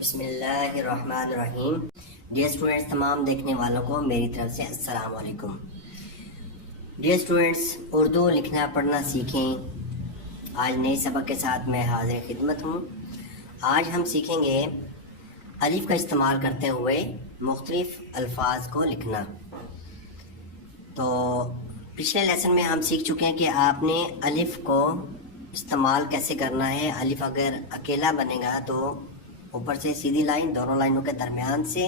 بسم اللہ الرحمن الرحیم۔ ڈیئر اسٹوڈنٹس، تمام دیکھنے والوں کو میری طرف سے السلام علیکم۔ ڈیئر اسٹوڈنٹس، اردو لکھنا پڑھنا سیکھیں۔ آج نئے سبق کے ساتھ میں حاضر خدمت ہوں۔ آج ہم سیکھیں گے الف کا استعمال کرتے ہوئے مختلف الفاظ کو لکھنا۔ تو پچھلے لیسن میں ہم سیکھ چکے ہیں کہ آپ نے الف کو استعمال کیسے کرنا ہے۔ الف اگر اکیلا بنے گا تو اوپر سے سیدھی لائن، دونوں لائنوں کے درمیان سے،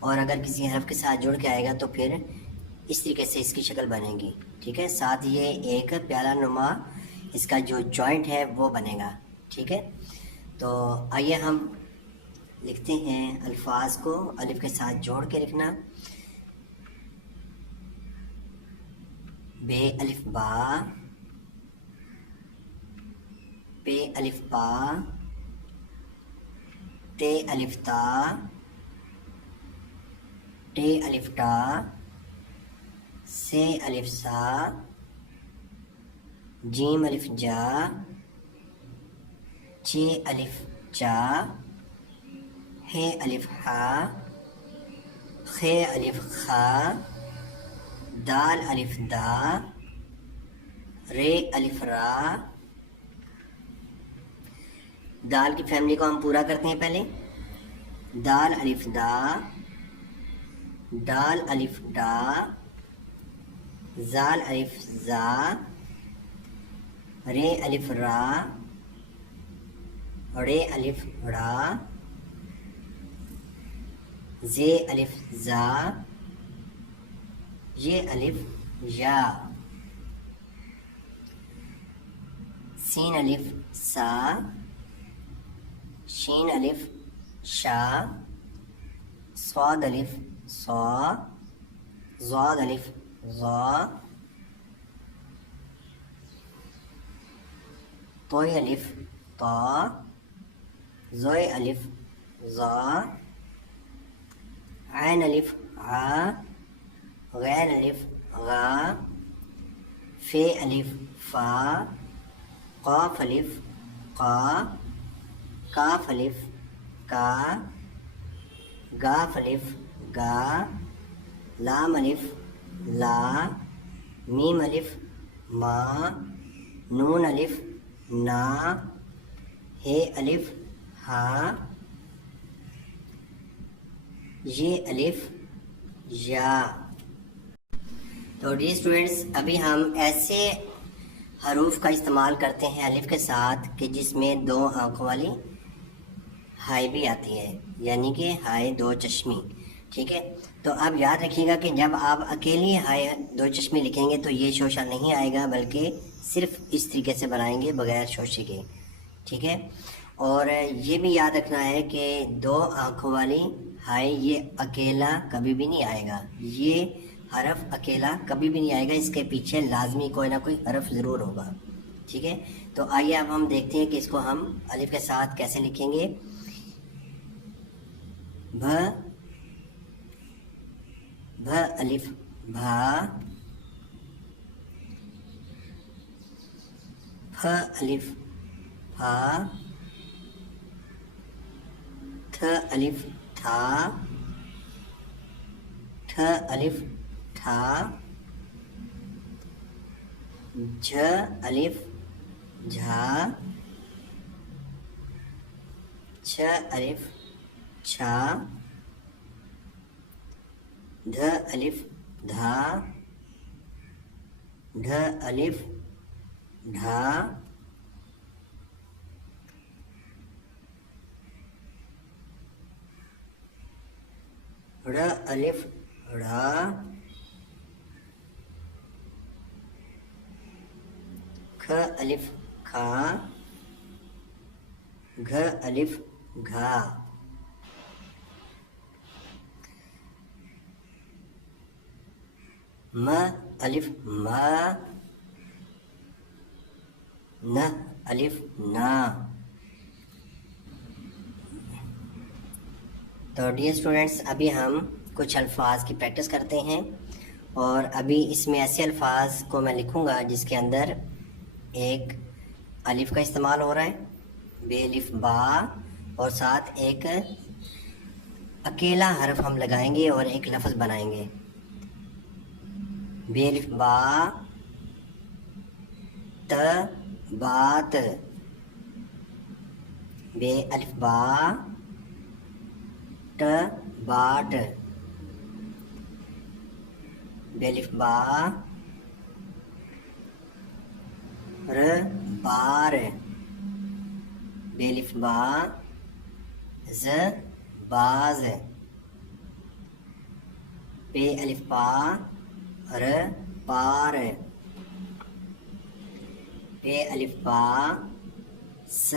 اور اگر کسی حرف کے ساتھ جڑ کے آئے گا تو پھر اس طریقے سے اس کی شکل بنے گی، ٹھیک ہے۔ ساتھ یہ ایک پیالہ نما اس کا جو جوائنٹ ہے وہ بنے گا، ٹھیک ہے۔ تو آئیے ہم لکھتے ہیں الفاظ کو الف کے ساتھ جوڑ کے لکھنا۔ بے الف با، پے الف پا، تے الف تا، ٹے الف ٹا، سے الف سا، جیم الف جا، چے الف چا، ہے الف ہا، خے الف خا، دال الف دا، رے الف را۔ دال کی فیملی کو ہم پورا کرتے ہیں پہلے۔ دال الف دا، ڈال الف ڈا، زال الف زا، رے الف را، رے الف را، زے الف زا، یہ الف یا، سین الف سا، شین الف شا، صاد الف صا، ضاد الف ضا، طوی الف طا، زوی الف ضا، عین الف عا، غین الف غا، فے الف فا، قاف الف قا، کاف الف کا، گاف الف گا، لام الف لا، میم الف ما، نون الف نا، ہے الف ہا، یہ الف یا۔ تو ڈیئر اسٹوڈنٹس، ابھی ہم ایسے حروف کا استعمال کرتے ہیں الف کے ساتھ کہ جس میں دو آنکھوں والی ہائی بھی آتی ہے، یعنی کہ ہائے دو چشمی، ٹھیک ہے۔ تو اب یاد رکھیے گا کہ جب آپ اکیلی ہائے دو چشمی لکھیں گے تو یہ شوشہ نہیں آئے گا، بلکہ صرف اس طریقے سے بنائیں گے بغیر شوشے کے، ٹھیک ہے۔ اور یہ بھی یاد رکھنا ہے کہ دو آنکھوں والی ہائے یہ اکیلا کبھی بھی نہیں آئے گا، یہ حرف اکیلا کبھی بھی نہیں آئے گا، اس کے پیچھے لازمی کوئی نہ کوئی حرف ضرور ہوگا، ٹھیک ہے۔ تو آئیے اب ہم دیکھتے ہیں کہ اس کو ہم الف کے ساتھ کیسے لکھیں گے۔ بھ، بھ الف بھا، پھ الف پھا، تھ الف تھا، ٹھ الف ٹھا، جھ الف جھا، چھ الف چھا، دھ الف دھا، ڈھ الف ڈھا، ڑ الف ڑا، کھ الف کھا، گھ الف گھا۔ م الف ما، ن الف نا۔ تو ڈیئر اسٹوڈنٹس، ابھی ہم کچھ الفاظ کی پریکٹس کرتے ہیں، اور ابھی اس میں ایسے الفاظ کو میں لکھوں گا جس کے اندر ایک الف کا استعمال ہو رہا ہے، بے الف با، اور ساتھ ایک اکیلا حرف ہم لگائیں گے اور ایک لفظ بنائیں گے. بے الف با ت بات. بے الف با ٹ باٹ. بے الف با ر بار. بے الف با ز باز. بے الف با ر پار. بے الف با س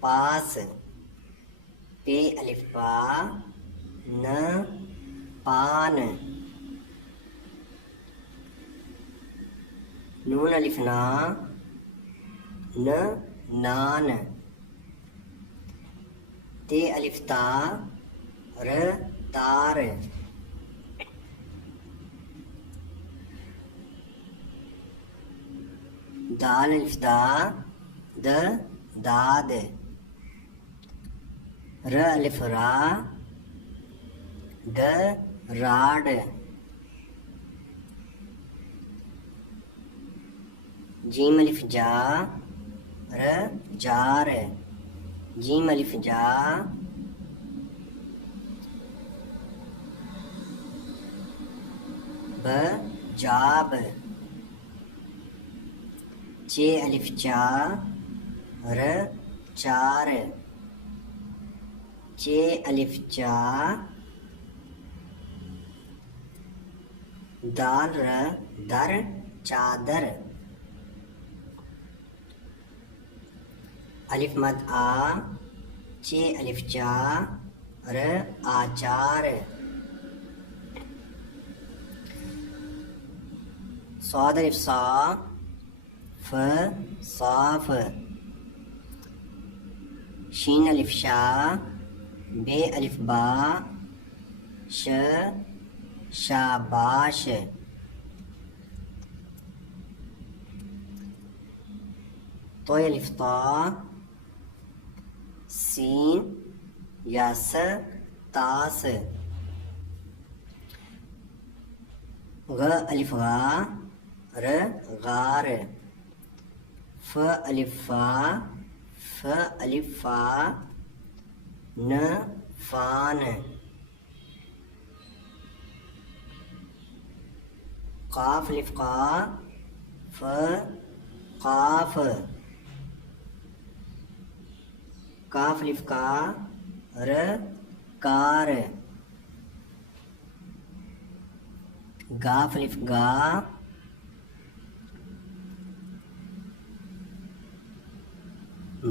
پاس. بے الف با ن پان. نون الف نا ن نان. تے الف تا ر تار. دال الف دا د داد. ر الف را ڈ راڈ. جیم الف جا ر جار. جیم الف جا ب جاب. چے الف چا ر چار. چے الف چا دال ر در چادر. الف مد آ چے الف چا ر آچار. صاد الف صا ف صاف. شین الف شا بے الف با ش شاباش. تو الف طا سین یا س تاس. غ الف غا ر غار. ف الف فا ف الف فا ن فان. قاف الف قا ف قاف. کاف الف کا ر کار. گاف الف گا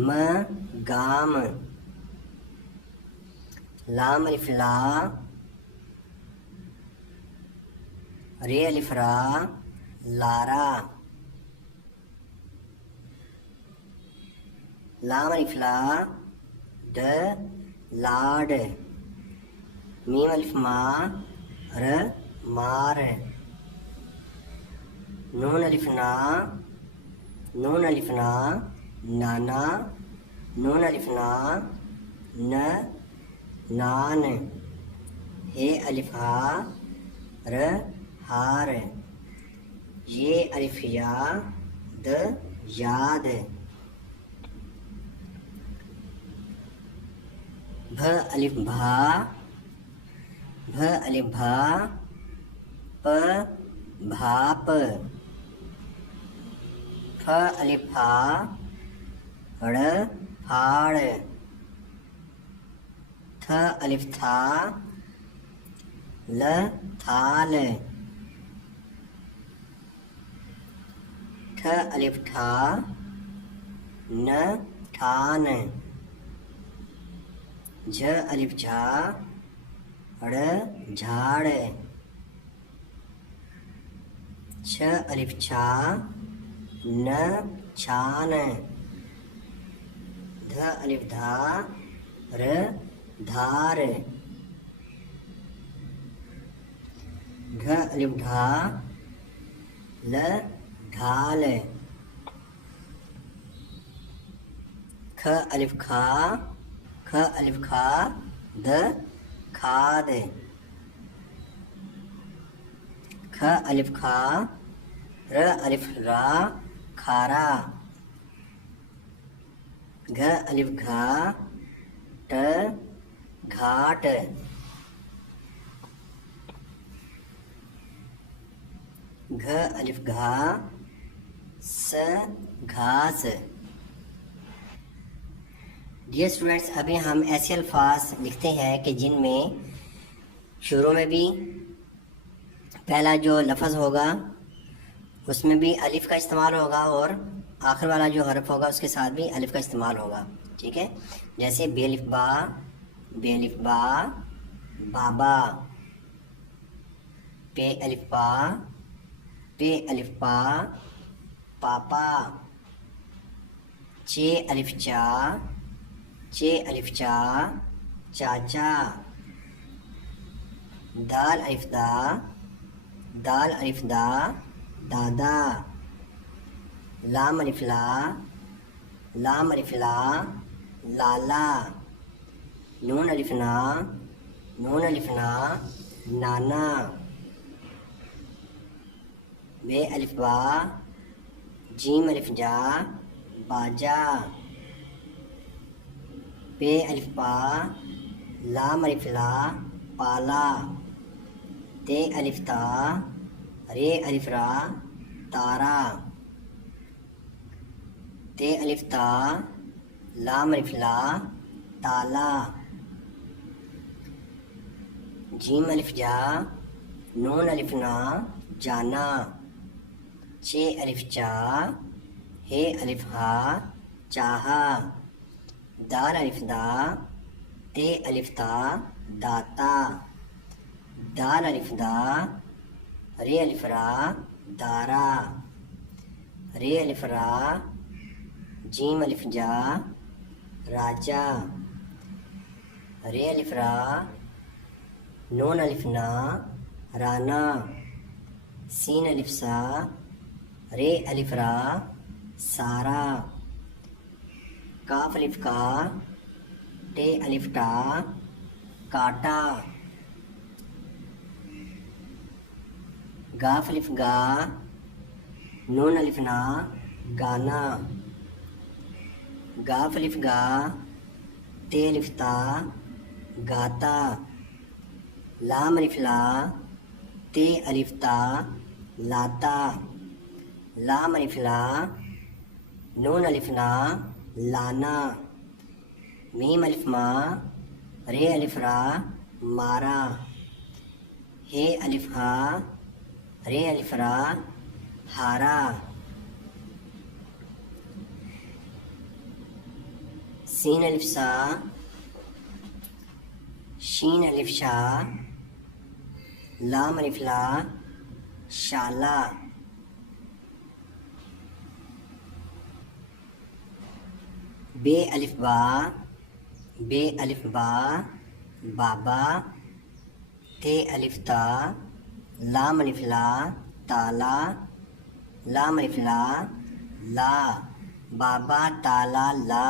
م گام. لام الف لا رے الف را لارا. لام الف لا ڈ لاڈ. میم الف ما ر مار. نون الف نا نون الف نا نانا. نون الف نا ن نان. ہے الف ہا ر ہار. یہ الف یا د یاد. بھ الف بھا بھ الف بھا پ بھاپ. پھ الف پھا ڑ پھاڑ. تھ الف تھا ل تھال. ٹھ الف ٹھا ن ٹھان. جھ الف جھا ڑ جھاڑ. چھ الف چھا ن چھان. دھ الف دھا ر دھار. ڈھ الف ڈھا ل ڈھال. کھ الف کھا کھ الف کھا د کھاد کھ الف کھا ر الف را کھارا گھ الف گھا ٹ گھاٹ گھ الف گھا س گھاس. ڈیئر اسٹوڈینٹس، ابھی ہم ایسے الفاظ لکھتے ہیں کہ جن میں شروع میں بھی پہلا جو لفظ ہوگا اس میں بھی الف کا استعمال ہوگا اور آخر والا جو حرف ہوگا اس کے ساتھ بھی الف کا استعمال ہوگا. ٹھیک ہے، جیسے بے الف با بابا، پے الف پا پاپا، چے الف چا چاچا، دال الف دا دادا، لام الف لا لالا، نون الف نا نانا، بے الف با جیم الف جا باجا، پے الف پا لام الف لا پالا، تے الف تا رے الف را تارا، تے الف تا لام الف لا تالا، جیم الف جا نون الف نا جانا، چے الف چا ہے الف ہا چاہا، دال الف دا تے الف تا داتا، دال الف دا رے الف را دارا، رے الف را جیم الف جا راجا، رے الف را نون الف نا رانا، سین الف سا رے الف را سارا، کاف الف کا ٹے الف ٹا کاٹا، گاف الف گا نون الف نا گانا، گاف الف گا تے الف تا گاتا، لام الف لا تے الف تا لاتا، لام الف لا نون الف نا لانا، میم الف ما رے الف را مارا، ہے الف ہا رے الف را ہارا، سین الف سا شین الف شا لام الف لا شالا، بے الف با بابا، تے الف تا لام الف لا تالا، لام الف لا لا بابا تالا لا،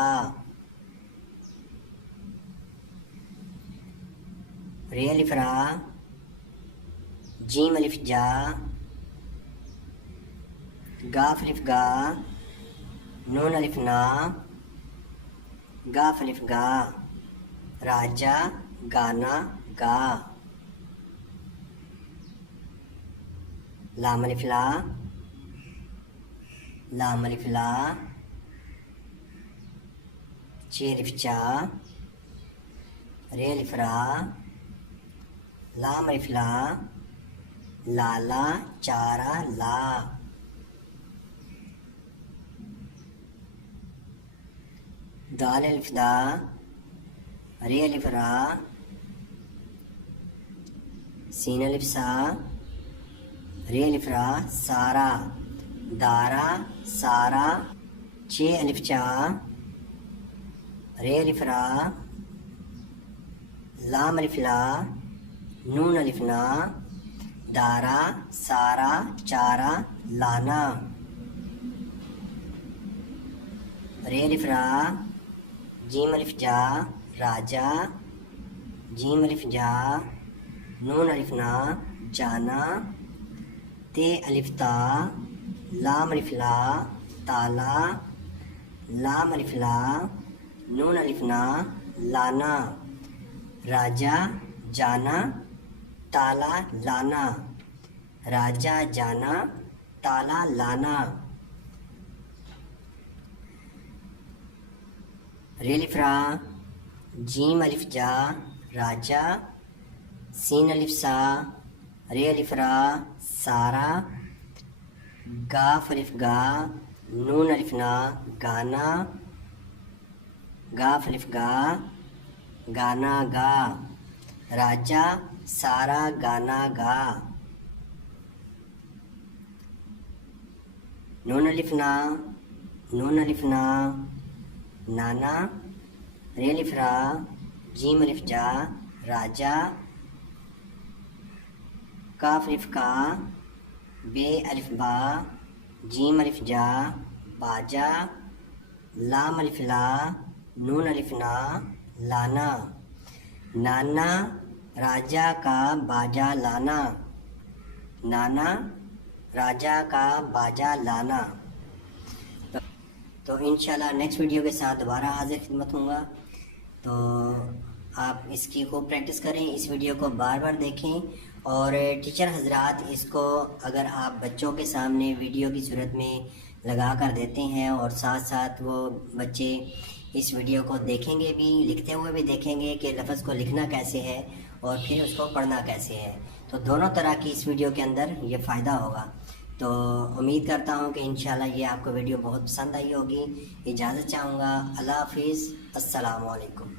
رے الف را جیم الف جا گاف الف گا نون الف نا گاف الف گا راجا گانا گا، لام الف لا چے الف چا رے الف را لام الف لا لالا چارا لا، دال الف دا رے الف را سین الف سا رے الف را سارا، دارا سارا، چے الف چا رے الف را لام الف لا نون الف نا دارا سارا چارا لانا، رے الف را جیم الف جا راجا، جیم الف جا نون الف نا جانا تے الف تا لام الف لا تالا لام الف لا نون الف نا لانا راجا جانا تالا لانا راجا جانا تالا لانا ری الف را جیم الف جا راجا سین الف سا ری الف را سارا گاف الف گا نون الف نا گانا گاف الف گا گانا گا راجا سارا گانا گا نون الف نا نانا ری الف را جیم الف جا راجا کاف الف کا بے الف با جیم الف جا باجا لام الف لا نون الف نا لانا نانا راجا کا باجا لانا نانا راجا کا باجا لانا. تو انشاءاللہ نیکسٹ ویڈیو کے ساتھ دوبارہ حاضر خدمت ہوں گا. تو آپ اس کی خوب پریکٹس کریں, اس ویڈیو کو بار بار دیکھیں, اور ٹیچر حضرات اس کو اگر آپ بچوں کے سامنے ویڈیو کی صورت میں لگا کر دیتے ہیں اور ساتھ ساتھ وہ بچے اس ویڈیو کو دیکھیں گے بھی, لکھتے ہوئے بھی دیکھیں گے کہ لفظ کو لکھنا کیسے ہے اور پھر اس کو پڑھنا کیسے ہے, تو دونوں طرح کی اس ویڈیو کے اندر یہ فائدہ ہوگا. تو امید کرتا ہوں کہ انشاءاللہ یہ آپ کو ویڈیو بہت پسند آئی ہوگی. اجازت چاہوں گا. اللہ حافظ. السلام علیکم.